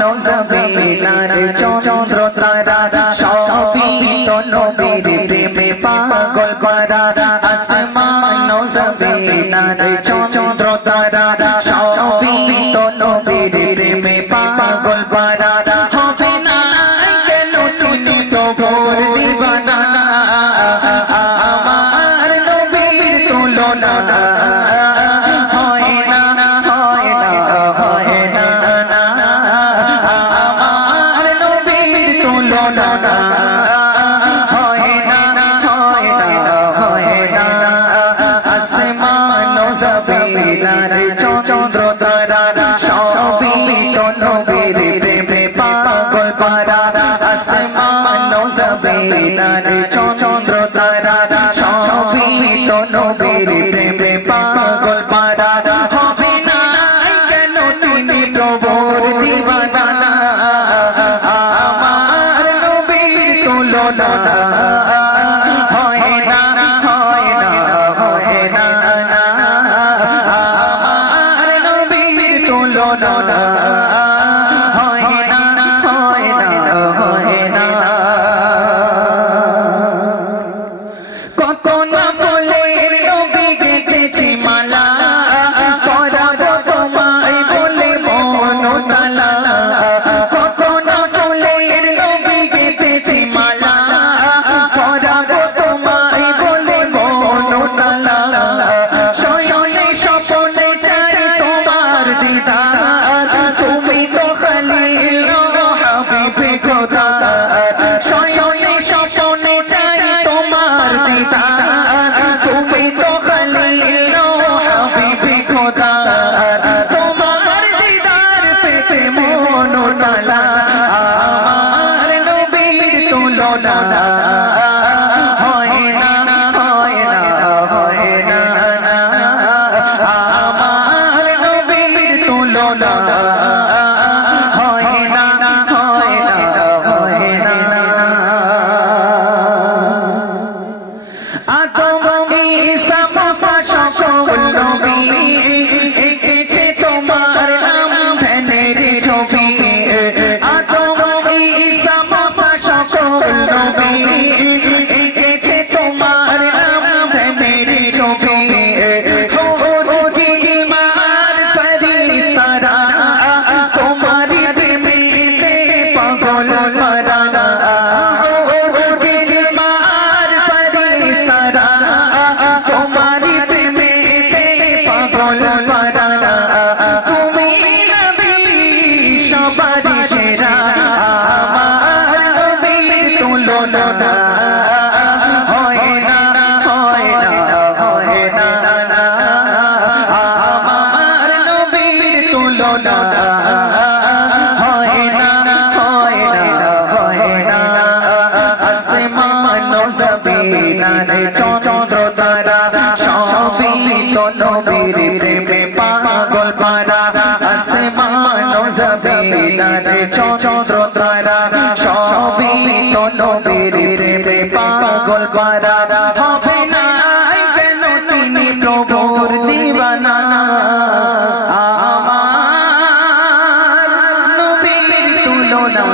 নজবিনার চন্দ্র তারা সবই তো নবীর প্রেমে পাগল করা আসমান নজবিনার চন্দ্র তারা সবই তো নবীর প্রেমে পাগল করা হবে না কেন তুমি প্রভুর দিবানা আমার নবীর তুলনা চন্দ্র তারা সবই তো নবীর প্রেমে পাগল করা আসমান জমিনার চন্দ্র তারা সবই তো নবীর প্রেমে পাগল করা হবে না কেন তুমি প্রভুর দিবানা আমার নবীর তুলনা হয় না হয় না হয় না চন্দ্র তারা সবই তো নবীর প্রেমে পাগল করা আসমান জমিনার চন্দ্র তারা সবই তো নবীর প্রেমে পাগল করা হবে না কেন তিনি প্রভুর দিবানা আমার নবীর তুলনা